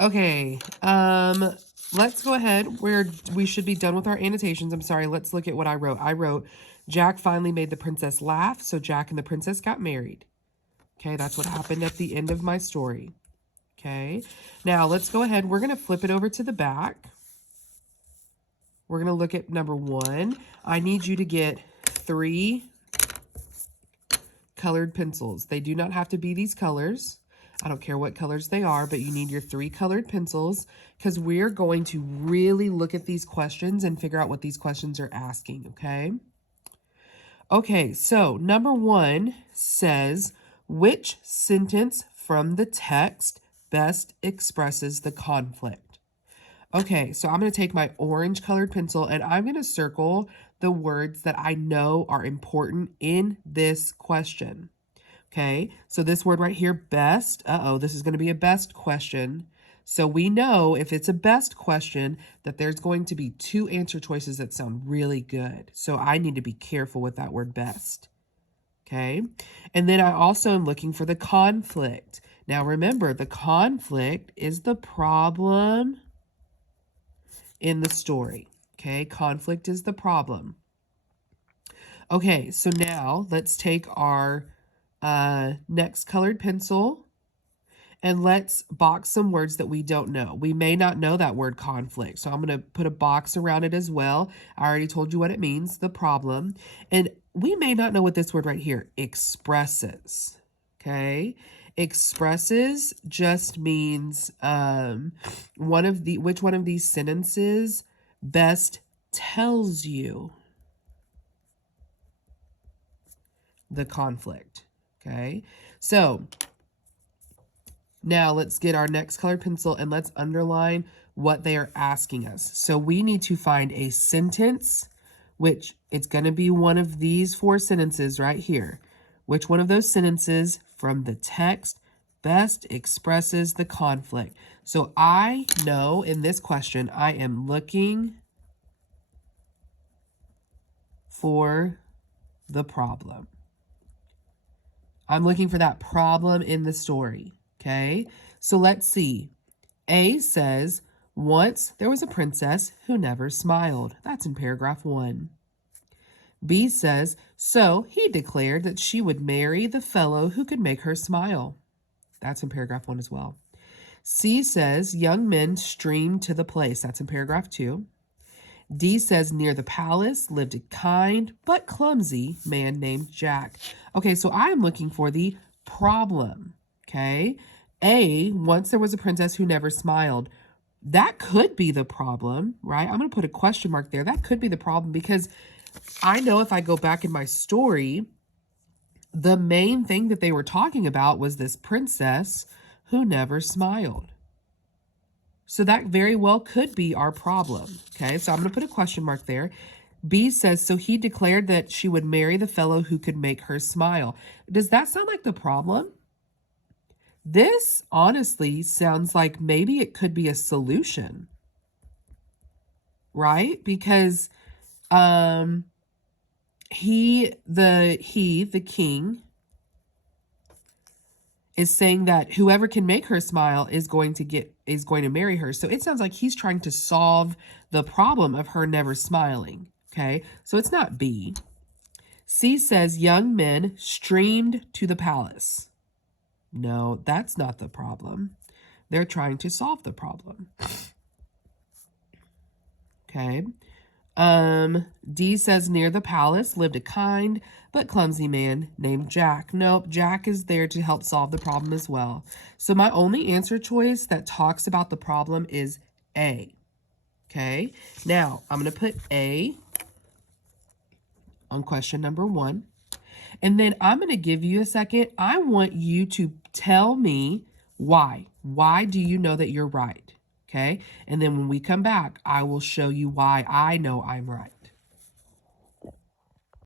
Okay, let's go ahead. We should be done with our annotations. I'm sorry, let's look at what I wrote. I wrote, Jack finally made the princess laugh, so Jack and the princess got married. Okay, that's what happened at the end of my story. Okay, now let's go ahead. We're going to flip it over to the back. We're going to look at number 1. I need you to get 3 colored pencils. They do not have to be these colors. I don't care what colors they are, but you need your 3 colored pencils because we're going to really look at these questions and figure out what these questions are asking, okay? Okay, so number 1 says, which sentence from the text best expresses the conflict? Okay, so I'm going to take my orange colored pencil and I'm going to circle the words that I know are important in this question. Okay, so this word right here, best. This is going to be a best question. So we know if it's a best question that there's going to be 2 answer choices that sound really good. So I need to be careful with that word best. Okay, and then I also am looking for the conflict. Now remember, the conflict is the problem in the story. Okay, conflict is the problem. Okay, so now let's take our next colored pencil and let's box some words that we don't know. We may not know that word conflict, so I'm going to put a box around it as well. I already told you what it means, the problem. And we may not know what this word right here, expresses. Okay, expresses just means which one of these sentences best tells you the conflict. Okay, so now let's get our next colored pencil and let's underline what they are asking us. So we need to find a sentence, which it's going to be one of these 4 sentences right here. Which one of those sentences from the text best expresses the conflict? So I know in this question, I am looking for the problem. I'm looking for that problem in the story. Okay, so let's see. A says, once there was a princess who never smiled. That's in paragraph 1. B says, so he declared that she would marry the fellow who could make her smile. That's in paragraph 1 as well. C says, young men streamed to the place. That's in paragraph 2. D says, near the palace lived a kind but clumsy man named Jack. Okay, so I'm looking for the problem. Okay, A, once there was a princess who never smiled. That could be the problem, right? I'm going to put a question mark there. That could be the problem because I know if I go back in my story, the main thing that they were talking about was this princess who never smiled. So that very well could be our problem. Okay, so I'm going to put a question mark there. B says, so he declared that she would marry the fellow who could make her smile. Does that sound like the problem? This honestly sounds like maybe it could be a solution, right? Because the king, is saying that whoever can make her smile is going to marry her. So it sounds like he's trying to solve the problem of her never smiling. Okay, so it's not B. C says young men streamed to the palace. No, that's not the problem. They're trying to solve the problem. Okay. D says near the palace lived a kind but clumsy man named Jack. Nope, Jack is there to help solve the problem as well. So my only answer choice that talks about the problem is A. Okay, now I'm going to put A on question number 1. And then I'm going to give you a second. I want you to tell me why. Why do you know that you're right? Okay, and then when we come back, I will show you why I know I'm right.